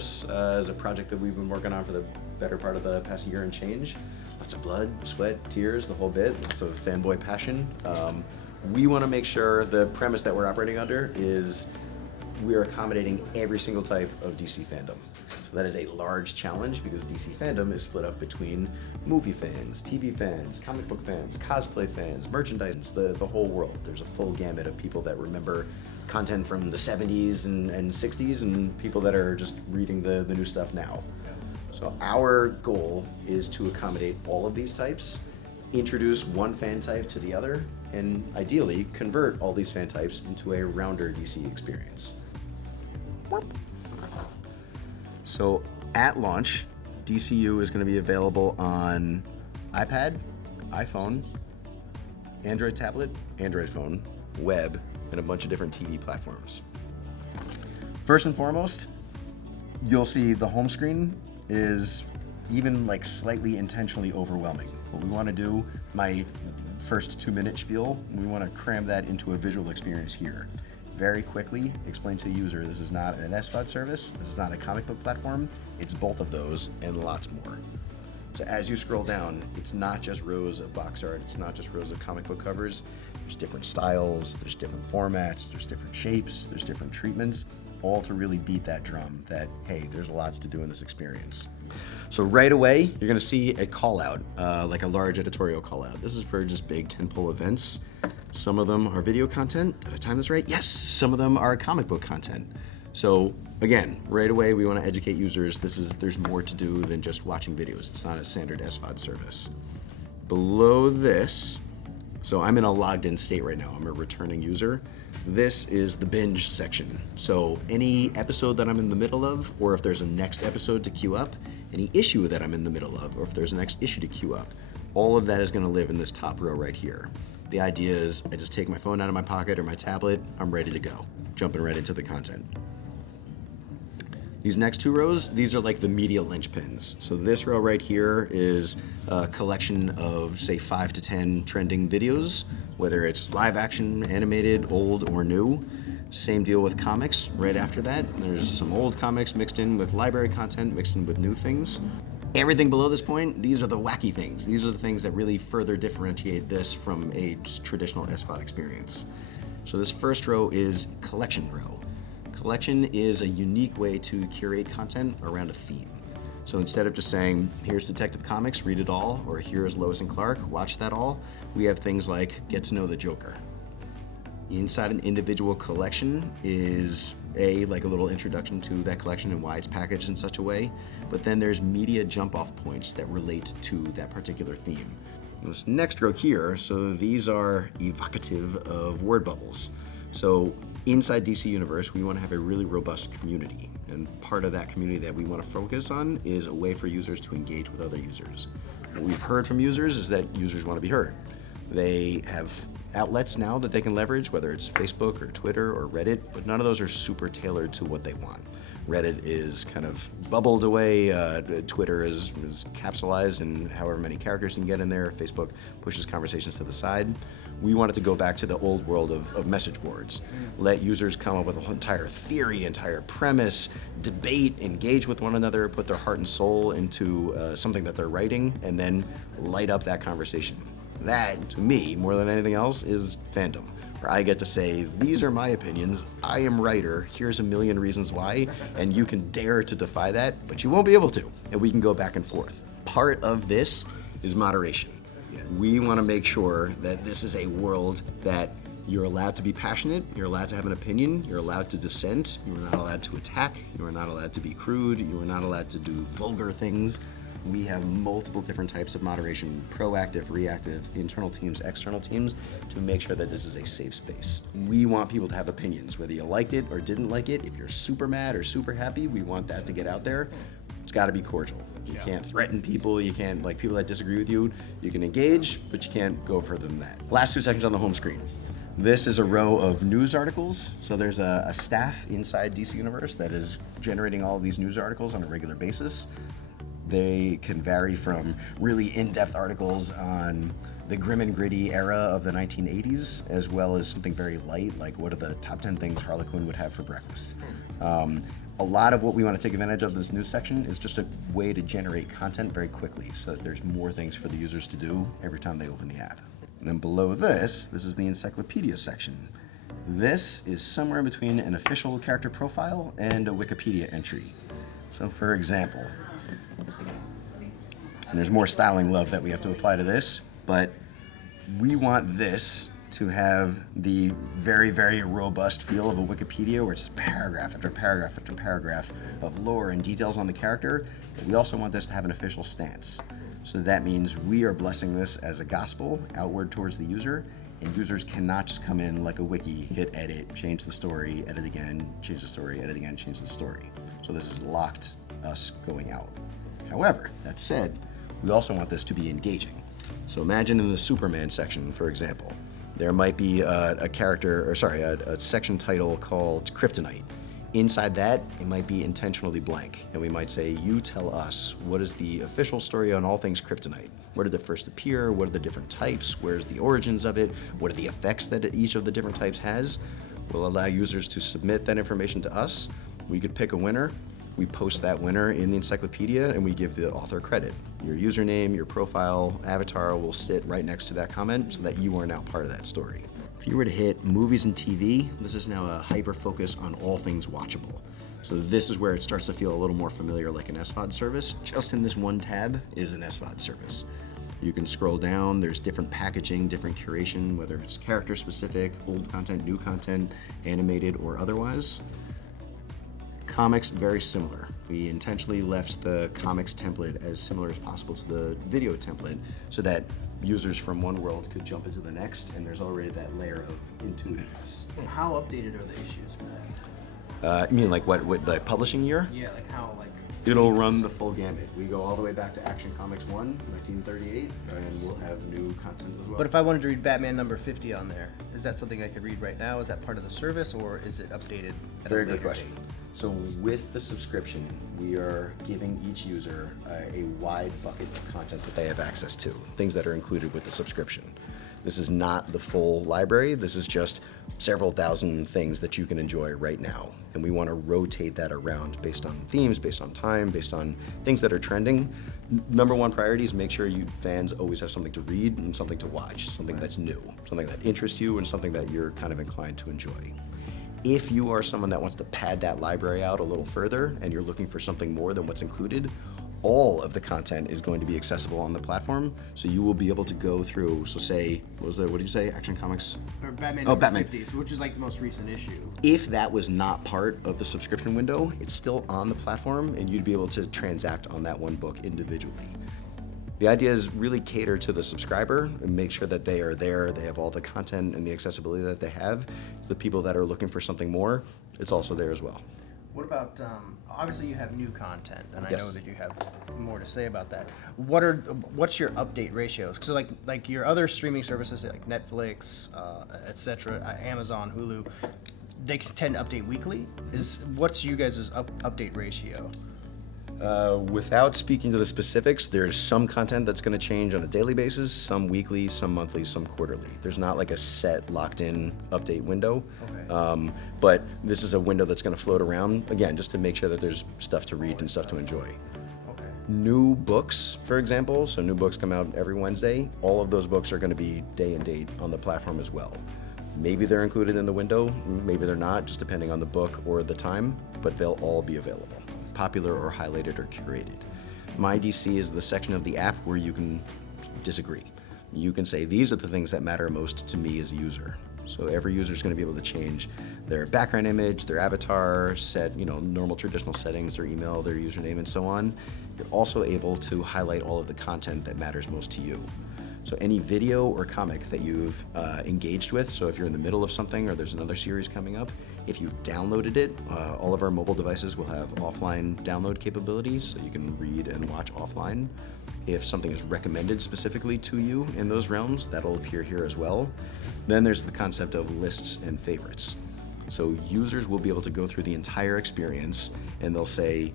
Universe is a project that we've been working on for the better part of the past year and change. Lots of blood, sweat, tears, the whole bit, lots of fanboy passion. We want to make sure the premise that we're operating under is we're accommodating every single type of DC fandom. So that is a large challenge because DC fandom is split up between movie fans, TV fans, comic book fans, cosplay fans, merchandise, the whole world. There's a full gamut of people that remember content from the 70s and 60s and people that are just reading the new stuff now. So our goal is to accommodate all of these types, introduce one fan type to the other, and ideally convert all these fan types into a rounder DC experience. So at launch, DCU is going to be available on iPad, iPhone, Android tablet, Android phone, web, and a bunch of different TV platforms. First and foremost, you'll see the home screen is even like slightly intentionally overwhelming. What we want to do, my first 2-minute spiel, we want to cram that into a visual experience here. Very quickly explain to the user this is not an SVOD service, this is not a comic book platform, it's both of those and lots more. So as you scroll down, it's not just rows of box art, it's not just rows of comic book covers, there's different styles, there's different formats, there's different shapes, there's different treatments, all to really beat that drum that, hey, there's lots to do in this experience. So right away, you're gonna see a call out, like a large editorial call out. This is for just big tentpole events. Some of them are video content. Did I time this right? Yes, some of them are comic book content. So again, right away, we wanna educate users. There's more to do than just watching videos. It's not a standard SVOD service. Below this, so I'm in a logged in state right now. I'm a returning user. This is the binge section. So any episode that I'm in the middle of, or if there's a next episode to queue up, any issue that I'm in the middle of, or if there's a next issue to queue up, all of that is gonna live in this top row right here. The idea is I just take my phone out of my pocket or my tablet, I'm ready to go, jumping right into the content. These next 2 rows, these are like the media linchpins. So this row right here is a collection of, say, 5 to 10 trending videos, whether it's live action, animated, old, or new. Same deal with comics right after that. There's some old comics mixed in with library content, mixed in with new things. Everything below this point, these are the wacky things. These are the things that really further differentiate this from a traditional SVOD experience. So this first row is collection row. Collection is a unique way to curate content around a theme. So instead of just saying, here's Detective Comics, read it all, or here's Lois and Clark, watch that all, we have things like get to know the Joker. Inside an individual collection is like a little introduction to that collection and why it's packaged in such a way, but then there's media jump-off points that relate to that particular theme. And this next row here, so these are evocative of word bubbles. So inside DC Universe, we want to have a really robust community, and part of that community that we want to focus on is a way for users to engage with other users. What we've heard from users is that users want to be heard. They have outlets now that they can leverage, whether it's Facebook or Twitter or Reddit, but none of those are super tailored to what they want. Reddit is kind of bubbled away, Twitter is capsulized in however many characters you can get in there, Facebook pushes conversations to the side. We wanted to go back to the old world of message boards. Let users come up with an entire theory, entire premise, debate, engage with one another, put their heart and soul into something that they're writing, and then light up that conversation. That, to me, more than anything else, is fandom, where I get to say, these are my opinions, I am writer, here's a million reasons why, and you can dare to defy that, but you won't be able to, and we can go back and forth. Part of this is moderation. Yes. We want to make sure that this is a world that you're allowed to be passionate, you're allowed to have an opinion, you're allowed to dissent, you are not allowed to attack, you are not allowed to be crude, you are not allowed to do vulgar things. We have multiple different types of moderation, proactive, reactive, internal teams, external teams, to make sure that this is a safe space. We want people to have opinions, whether you liked it or didn't like it. If you're super mad or super happy, we want that to get out there. It's gotta be cordial. You can't threaten people, you can't, like people that disagree with you, you can engage, but you can't go further than that. Last 2 sections on the home screen. This is a row of news articles. So there's a staff inside DC Universe that is generating all of these news articles on a regular basis. They can vary from really in-depth articles on the grim and gritty era of the 1980s, as well as something very light, like what are the top 10 things Harlequin would have for breakfast. A lot of what we want to take advantage of this news section is just a way to generate content very quickly so that there's more things for the users to do every time they open the app. And then below this is the Encyclopedia section. This is somewhere in between an official character profile and a Wikipedia entry. So for example, and there's more styling love that we have to apply to this, but we want this to have the very, very robust feel of a Wikipedia where it's just paragraph after paragraph after paragraph of lore and details on the character. But we also want this to have an official stance. So that means we are blessing this as a gospel outward towards the user, and users cannot just come in like a wiki, hit edit, change the story, edit again, change the story, edit again, change the story. So this is locked us going out. However, that said, we also want this to be engaging. So imagine in the Superman section, for example, there might be a section title called Kryptonite. Inside that, it might be intentionally blank, and we might say, you tell us, what is the official story on all things Kryptonite? Where did it first appear? What are the different types? Where's the origins of it? What are the effects that each of the different types has? We'll allow users to submit that information to us. We could pick a winner. We post that winner in the encyclopedia, and we give the author credit. Your username, your profile, avatar will sit right next to that comment so that you are now part of that story. If you were to hit movies and TV, this is now a hyper focus on all things watchable. So this is where it starts to feel a little more familiar like an SVOD service. Just in this one tab is an SVOD service. You can scroll down, there's different packaging, different curation, whether it's character specific, old content, new content, animated or otherwise. Comics, very similar. We intentionally left the comics template as similar as possible to the video template so that users from one world could jump into the next, and there's already that layer of intuitiveness. And how updated are the issues for that? You mean like what the publishing year? Yeah, like how, like... It'll run the full gamut. We go all the way back to Action Comics 1, 1938, and we'll have new content as well. But if I wanted to read Batman number 50 on there, is that something I could read right now? Is that part of the service, or is it updated at Very a later good question. date? So with the subscription, we are giving each user a wide bucket of content that they have access to, things that are included with the subscription. This is not the full library. This is just several thousand things that you can enjoy right now. And we want to rotate that around based on themes, based on time, based on things that are trending. Number one priority is make sure you fans always have something to read and something to watch, something that's new, something that interests you and something that you're kind of inclined to enjoy. If you are someone that wants to pad that library out a little further and you're looking for something more than what's included, all of the content is going to be accessible on the platform, so you will be able to go through, so say, what did you say, Action Comics? Or Batman Batman 50, which is like the most recent issue. If that was not part of the subscription window, it's still on the platform and you'd be able to transact on that one book individually. The idea is really cater to the subscriber and make sure that they are there, they have all the content and the accessibility that they have. It's the people that are looking for something more, it's also there as well. What about, obviously you have new content, and I Yes. know that you have more to say about that. What's your update ratios? So like your other streaming services like Netflix, etc., Amazon, Hulu, they tend to update weekly. What's you guys' update ratio? Without speaking to the specifics, there's some content that's going to change on a daily basis, some weekly, some monthly, some quarterly. There's not like a set locked-in update window. Okay. But this is a window that's going to float around, again, just to make sure that there's stuff to read and stuff to enjoy. Okay. New books, for example, so new books come out every Wednesday. All of those books are going to be day and date on the platform as well. Maybe they're included in the window, maybe they're not, just depending on the book or the time, but they'll all be available. Popular or highlighted or curated. My DC is the section of the app where you can disagree. You can say, these are the things that matter most to me as a user. So every user is going to be able to change their background image, their avatar, set normal traditional settings, their email, their username, and so on. You're also able to highlight all of the content that matters most to you. So any video or comic that you've engaged with, so if you're in the middle of something or there's another series coming up, if you've downloaded it, all of our mobile devices will have offline download capabilities, so you can read and watch offline. If something is recommended specifically to you in those realms, that'll appear here as well. Then there's the concept of lists and favorites. So users will be able to go through the entire experience and they'll say,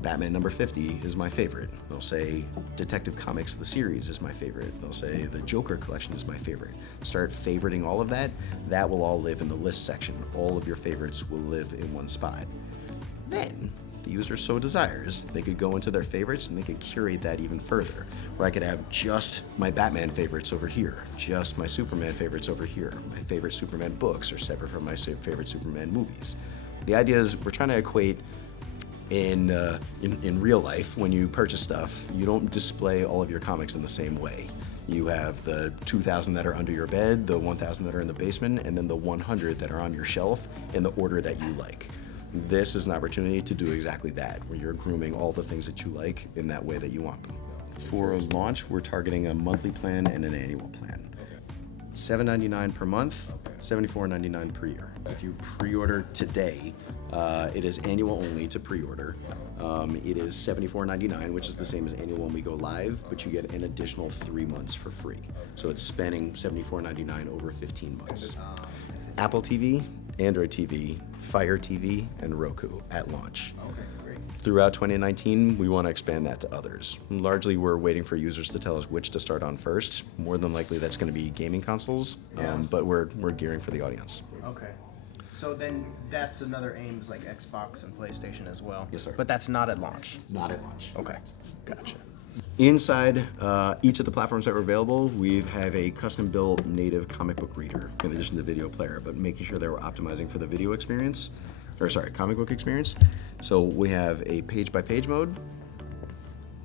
Batman number 50 is my favorite. They'll say Detective Comics the series is my favorite. They'll say the Joker collection is my favorite. Start favoriting all of that. That will all live in the list section. All of your favorites will live in one spot. Then, if the user so desires, they could go into their favorites and they could curate that even further, where I could have just my Batman favorites over here, just my Superman favorites over here. My favorite Superman books are separate from my favorite Superman movies. The idea is we're trying to equate in real life, when you purchase stuff, you don't display all of your comics in the same way. You have the 2,000 that are under your bed, the 1,000 that are in the basement, and then the 100 that are on your shelf in the order that you like. This is an opportunity to do exactly that, where you're grooming all the things that you like in that way that you want them. For launch, we're targeting a monthly plan and an annual plan. $7.99 per month, $74.99 per year. If you pre-order today, it is annual only to pre-order. It is $74.99, which is the same as annual when we go live, but you get an additional 3 months for free. So it's spanning $74.99 over 15 months. Apple TV, Android TV, Fire TV, and Roku at launch. Throughout 2019, we want to expand that to others. Largely, we're waiting for users to tell us which to start on first. More than likely, that's going to be gaming consoles, but we're gearing for the audience. Okay. So then that's another aim is like Xbox and PlayStation as well. Yes, sir. But that's not at launch. Not at launch. Okay. Gotcha. Inside each of the platforms that are available, we have a custom-built native comic book reader in addition to the video player, but making sure that we're optimizing for the video experience, comic book experience. So we have a page-by-page mode.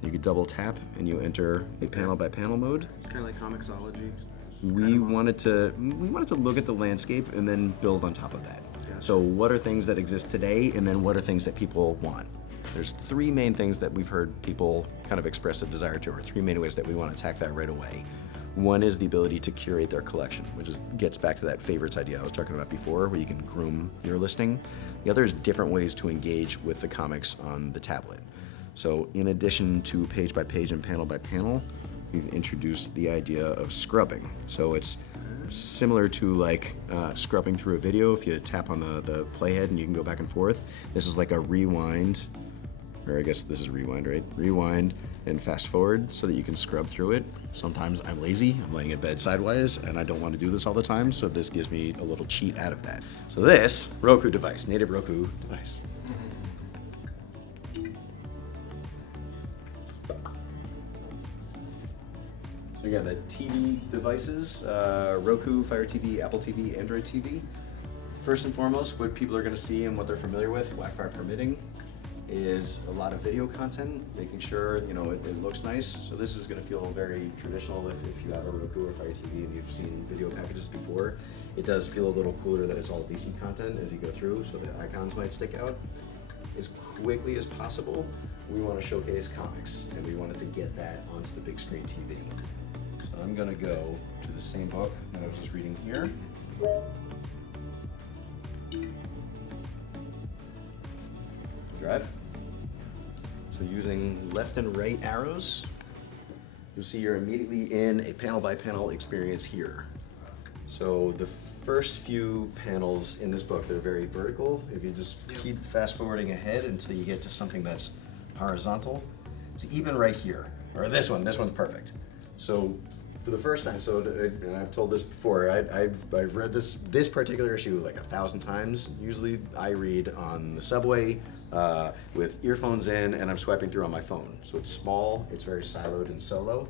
You could double tap and you enter a panel-by-panel mode. It's kind of like Comixology. We wanted to look at the landscape and then build on top of that. Gotcha. So what are things that exist today, and then what are things that people want? There's 3 main things that we've heard people kind of express a desire to, or 3 main ways that we want to attack that right away. One is the ability to curate their collection, which gets back to that favorites idea I was talking about before, where you can groom your listing. The other is different ways to engage with the comics on the tablet. So in addition to page by page and panel by panel, we've introduced the idea of scrubbing. So it's similar to like scrubbing through a video. If you tap on the playhead and you can go back and forth, this is like a rewind, or I guess this is rewind, right? Rewind and fast forward so that you can scrub through it. Sometimes I'm lazy, I'm laying in bed sideways, and I don't want to do this all the time, so this gives me a little cheat out of that. So this Roku device, native Roku device. So again, the TV devices, Roku, Fire TV, Apple TV, Android TV. First and foremost, what people are going to see and what they're familiar with, Wi-Fi permitting, is a lot of video content, making sure it looks nice. So this is going to feel very traditional if you have a Roku or Fire TV and you've seen video packages before. It does feel a little cooler that it's all DC content as you go through, so the icons might stick out. As quickly as possible, we want to showcase comics, and we wanted to get that onto the big screen TV. So I'm going to go to the same book that I was just reading here. Drive. So using left and right arrows, you'll see you're immediately in a panel by panel experience here. So the first few panels in this book, they're very vertical. If you just keep fast forwarding ahead until you get to something that's horizontal. So even right here, or this one's perfect. So for the first time, and I've told this before, I've read this particular issue like 1,000 times. Usually I read on the subway with earphones in, and I'm swiping through on my phone. So it's small, it's very siloed and solo.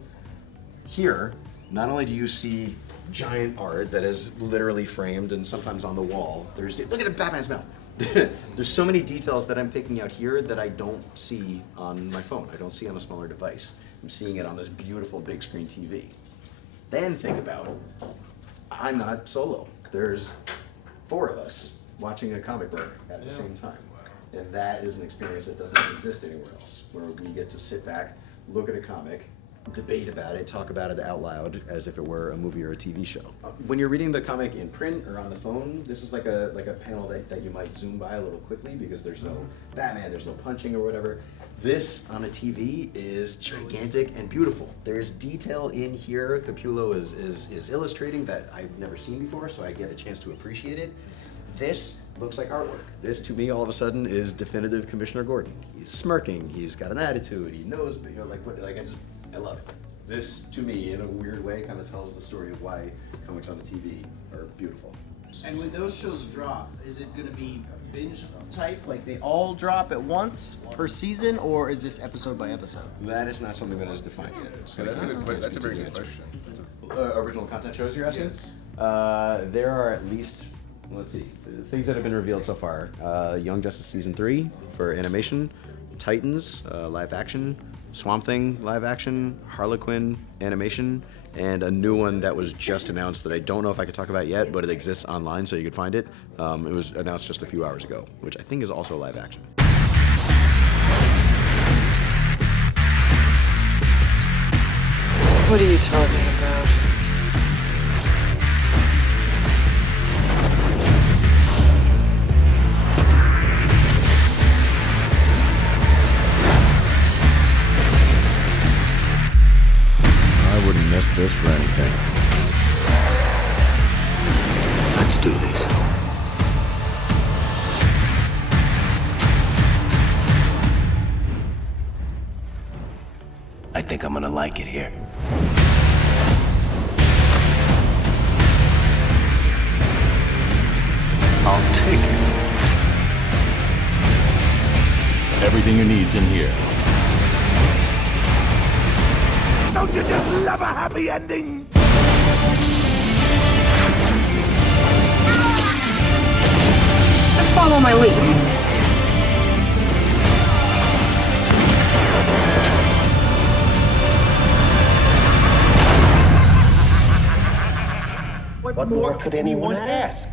Here, not only do you see giant art that is literally framed and sometimes on the wall, look at Batman's mouth. There's so many details that I'm picking out here that I don't see on my phone. I don't see on a smaller device. I'm seeing it on this beautiful big screen TV. Then think about, I'm not solo. There's 4 of us watching a comic book at the same time. And that is an experience that doesn't exist anywhere else, where we get to sit back, look at a comic, debate about it, talk about it out loud as if it were a movie or a TV show. When you're reading the comic in print or on the phone, this is like a panel that you might zoom by a little quickly because there's no Batman, there's no punching or whatever. This on a TV is gigantic and beautiful. There's detail in here. Capullo is illustrating that I've never seen before, so I get a chance to appreciate it. This looks like artwork. This, to me, all of a sudden, is definitive Commissioner Gordon. He's smirking. He's got an attitude. He knows, I love it. This, to me, in a weird way, kind of tells the story of why comics on the TV are beautiful. And when those shows drop, is it going to be binge type, like they all drop at once per season, or is this episode by episode? That is not something that is defined yet. So That's a good question. That's a very good answer. question. Original content shows you're asking? Yes. There are at least, let's see, the things that have been revealed so far. Young Justice Season 3 for animation, Titans live action, Swamp Thing live action, Harlequin animation, and a new one that was just announced that I don't know if I could talk about yet, but it exists online so you could find it. It was announced just a few hours ago, which I think is also live action. What are you talking about? I wouldn't miss this for anything. Let's do this. I think I'm gonna like it here. I'll take it. Everything you need's in here. Don't you just love a happy ending? Just follow my lead. What more could anyone ask?